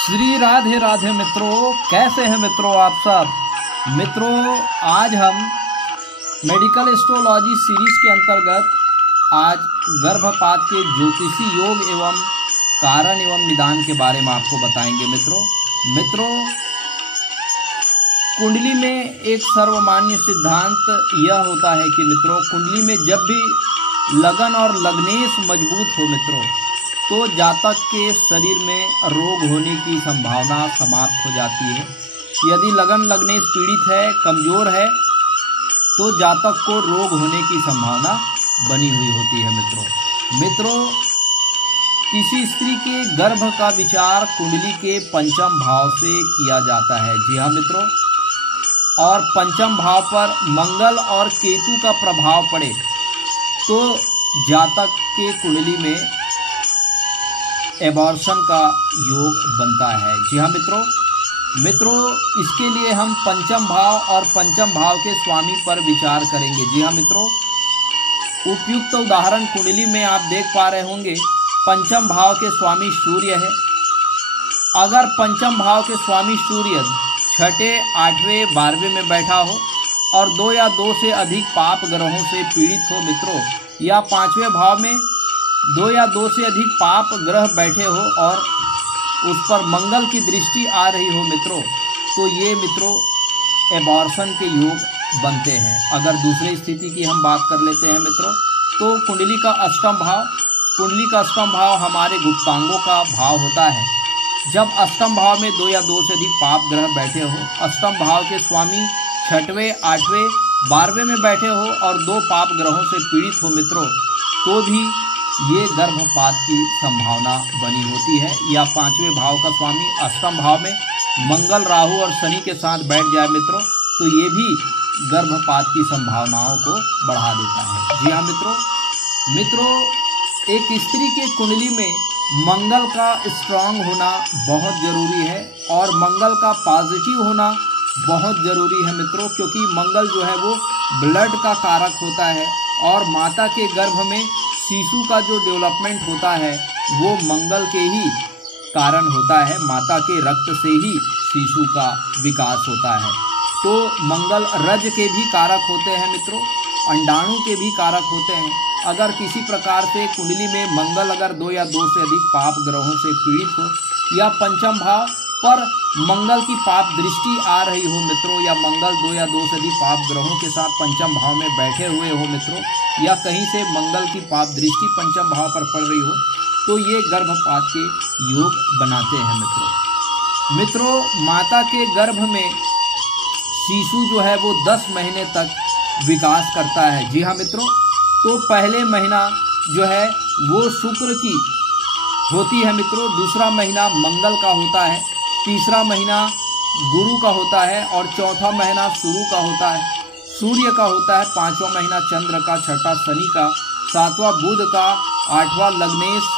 श्री राधे राधे मित्रों, कैसे हैं मित्रों आप सब। मित्रों, आज हम मेडिकल एस्ट्रोलॉजी सीरीज के अंतर्गत आज गर्भपात के ज्योतिषी योग एवं कारण एवं निदान के बारे में आपको बताएंगे। मित्रों, कुंडली में एक सर्वमान्य सिद्धांत यह होता है कि मित्रों, कुंडली में जब भी लगन और लग्नेश मजबूत हो मित्रों, तो जातक के शरीर में रोग होने की संभावना समाप्त हो जाती है। यदि लगन लग्नेश पीड़ित है, कमजोर है, तो जातक को रोग होने की संभावना बनी हुई होती है। मित्रों, किसी स्त्री के गर्भ का विचार कुंडली के पंचम भाव से किया जाता है। जी हाँ मित्रों, और पंचम भाव पर मंगल और केतु का प्रभाव पड़े तो जातक के कुंडली में एबॉर्शन का योग बनता है। जी हाँ मित्रों, इसके लिए हम पंचम भाव और पंचम भाव के स्वामी पर विचार करेंगे। जी हाँ मित्रों, उपयुक्त उदाहरण कुंडली में आप देख पा रहे होंगे। पंचम भाव के स्वामी सूर्य है। अगर पंचम भाव के स्वामी सूर्य छठे, आठवें, 12वें में बैठा हो और 2 या 2 से अधिक पाप ग्रहों से पीड़ित हो मित्रों, या 5वें भाव में 2 या 2 से अधिक पाप ग्रह बैठे हो और उस पर मंगल की दृष्टि आ रही हो मित्रों, तो ये मित्रों एबॉर्शन के योग बनते हैं। अगर दूसरी स्थिति की हम बात कर लेते हैं मित्रों, तो कुंडली का अष्टम भाव हमारे गुप्तांगों का भाव होता है। जब अष्टम भाव में 2 या 2 से अधिक पाप ग्रह बैठे हो, अष्टम भाव के स्वामी छठवें, 8वें, 12वें में बैठे हो और 2 पाप ग्रहों से पीड़ित हो मित्रों, तो भी ये गर्भपात की संभावना बनी होती है। या 5वें भाव का स्वामी अष्टम भाव में मंगल, राहु और शनि के साथ बैठ जाए मित्रों, तो ये भी गर्भपात की संभावनाओं को बढ़ा देता है। जी हाँ मित्रों, एक स्त्री के कुंडली में मंगल का स्ट्रांग होना बहुत जरूरी है और मंगल का पॉजिटिव होना बहुत जरूरी है मित्रों, क्योंकि मंगल जो है वो ब्लड का कारक होता है और माता के गर्भ में शिशु का जो डेवलपमेंट होता है वो मंगल के ही कारण होता है। माता के रक्त से ही शिशु का विकास होता है। तो मंगल रज के भी कारक होते हैं मित्रों, अंडाणु के भी कारक होते हैं। अगर किसी प्रकार से कुंडली में मंगल अगर 2 या 2 से अधिक पाप ग्रहों से पीड़ित हो, या पंचम भाव पर मंगल की पाप दृष्टि आ रही हो मित्रों, या मंगल 2 या 2 से अधिक पाप ग्रहों के साथ पंचम भाव में बैठे हुए हो मित्रों, या कहीं से मंगल की पाप दृष्टि पंचम भाव पर पड़ रही हो, तो ये गर्भपात के योग बनाते हैं मित्रों, माता के गर्भ में शिशु जो है वो 10 महीने तक विकास करता है। जी हाँ मित्रों, तो पहले महीना जो है वो शुक्र की होती है मित्रों, दूसरा महीना मंगल का होता है, तीसरा महीना गुरु का होता है और चौथा महीना सूर्य का होता है, 5वां महीना चंद्र का, 6ठा शनि का, 7वां बुध का, 8वां लग्नेश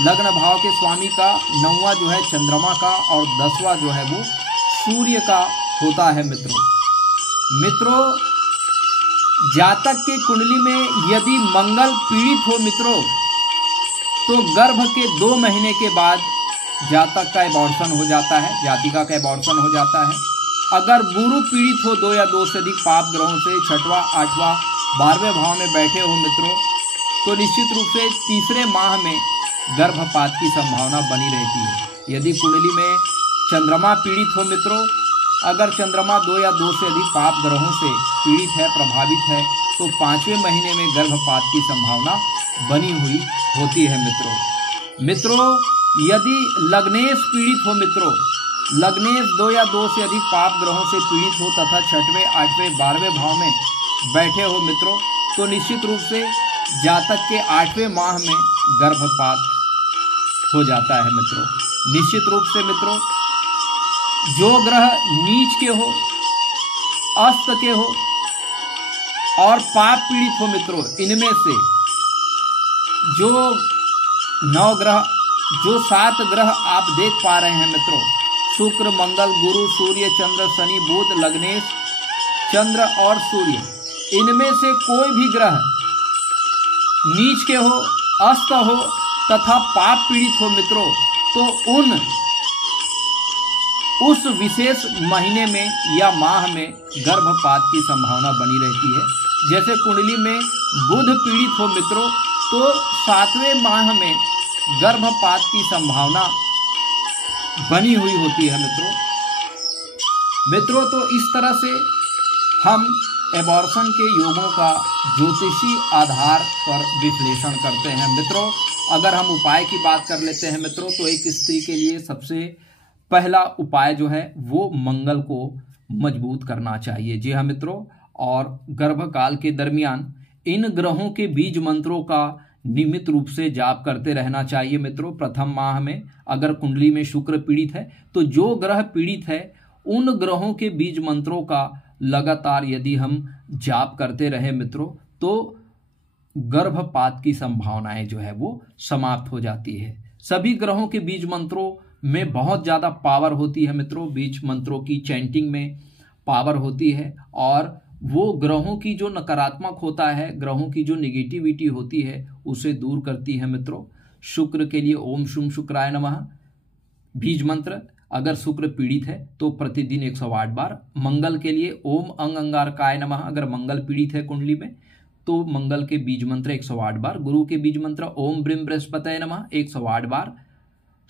लग्न भाव के स्वामी का, 9वां जो है चंद्रमा का और 10वां जो है वो सूर्य का होता है मित्रों, जातक के कुंडली में यदि मंगल पीड़ित हो मित्रों, तो गर्भ के 2 महीने के बाद जातक का एबॉर्शन हो जाता है, जातिका का एबॉर्शन हो जाता है। अगर गुरु पीड़ित हो 2 या 2 से अधिक पाप ग्रहों से 6वां, 8वां, 12वें भाव में बैठे हो मित्रों, तो निश्चित रूप से तीसरे माह में गर्भपात की संभावना बनी रहती है। यदि कुंडली में चंद्रमा पीड़ित हो मित्रों, अगर चंद्रमा 2 या 2 से अधिक पाप ग्रहों से पीड़ित है, प्रभावित है, तो 5वें महीने में गर्भपात की संभावना बनी हुई होती है मित्रों, यदि लग्नेश पीड़ित हो मित्रों, लग्नेश 2 या 2 से अधिक पाप ग्रहों से पीड़ित हो तथा 6वें, 8वें, 12वें भाव में बैठे हो मित्रों, तो निश्चित रूप से जातक के 8वें माह में गर्भपात हो जाता है मित्रों। निश्चित रूप से मित्रों, जो ग्रह नीच के हो, अस्त के हो और पाप पीड़ित हो मित्रों, इनमें से जो 9 ग्रह, जो 7 ग्रह आप देख पा रहे हैं मित्रों, शुक्र, मंगल, गुरु, सूर्य, चंद्र, शनि, बुध, लग्नेश, चंद्र और सूर्य, इनमें से कोई भी ग्रह नीच के हो, अस्त हो तथा पाप पीड़ित हो मित्रों, तो उन उस विशेष महीने में या माह में गर्भपात की संभावना बनी रहती है। जैसे कुंडली में बुध पीड़ित हो मित्रों, तो 7वें माह में गर्भपात की संभावना बनी हुई होती है मित्रों। तो इस तरह से हम एबॉर्शन के योगों का ज्योतिषी आधार पर विश्लेषण करते हैं मित्रों। अगर हम उपाय की बात कर लेते हैं मित्रों, तो एक स्त्री के लिए सबसे पहला उपाय जो है वो मंगल को मजबूत करना चाहिए। जी हाँ मित्रों, और गर्भकाल के दरमियान इन ग्रहों के बीज मंत्रों का नियमित रूप से जाप करते रहना चाहिए मित्रों। प्रथम माह में अगर कुंडली में शुक्र पीड़ित है, तो जो ग्रह पीड़ित है उन ग्रहों के बीज मंत्रों का लगातार यदि हम जाप करते रहे मित्रों, तो गर्भपात की संभावनाएं जो है वो समाप्त हो जाती है। सभी ग्रहों के बीज मंत्रों में बहुत ज्यादा पावर होती है मित्रों। बीज मंत्रों की चैंटिंग में पावर होती है, और वो ग्रहों की जो नकारात्मक होता है, ग्रहों की जो निगेटिविटी होती है, उसे दूर करती है मित्रों। शुक्र के लिए ओम शुम शुक्राय नमः बीज मंत्र, अगर शुक्र पीड़ित है तो प्रतिदिन 108 बार। मंगल के लिए ओम अंग अंगारकाय नमः, अगर मंगल पीड़ित है कुंडली में तो मंगल के बीज मंत्र 108 बार। गुरु के बीज मंत्र ओम ब्रीम बृहस्पतये नमः 108 बार।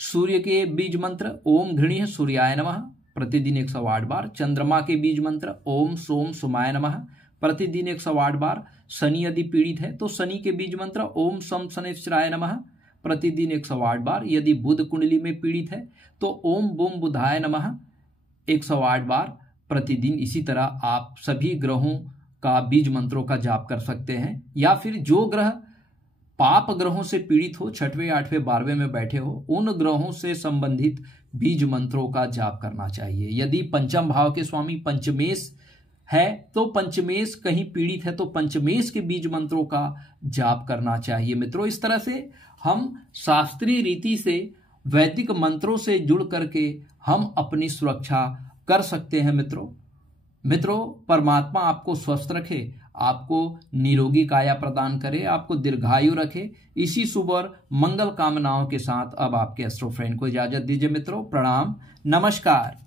सूर्य के बीज मंत्र ओम घृणीय सूर्याय नमः प्रतिदिन 108 बार। चंद्रमा के बीज मंत्र ओम सोम सोमाय नमः प्रतिदिन 108 बार। शनि यदि पीड़ित है तो शनि के बीज मंत्र ओम सम शनिश्चराय नमः प्रतिदिन 108 बार। यदि बुध कुंडली में पीड़ित है तो ओम बुम बुधाय नमः 108 बार प्रतिदिन। इसी तरह आप सभी ग्रहों का बीज मंत्रों का जाप कर सकते हैं, या फिर जो ग्रह पाप ग्रहों से पीड़ित हो, 6वें 8वें 12वें में बैठे हो, उन ग्रहों से संबंधित बीज मंत्रों का जाप करना चाहिए। यदि पंचम भाव के स्वामी पंचमेश है तो पंचमेश कहीं पीड़ित है तो पंचमेश के बीज मंत्रों का जाप करना चाहिए मित्रों। इस तरह से हम शास्त्रीय रीति से वैदिक मंत्रों से जुड़ करके हम अपनी सुरक्षा कर सकते हैं मित्रों। परमात्मा आपको स्वस्थ रखे, आपको निरोगी काया प्रदान करे, आपको दीर्घायु रखे। इसी शुभ और मंगल कामनाओं के साथ अब आपके एस्ट्रो फ्रेंड को इजाजत दीजिए मित्रों। प्रणाम, नमस्कार।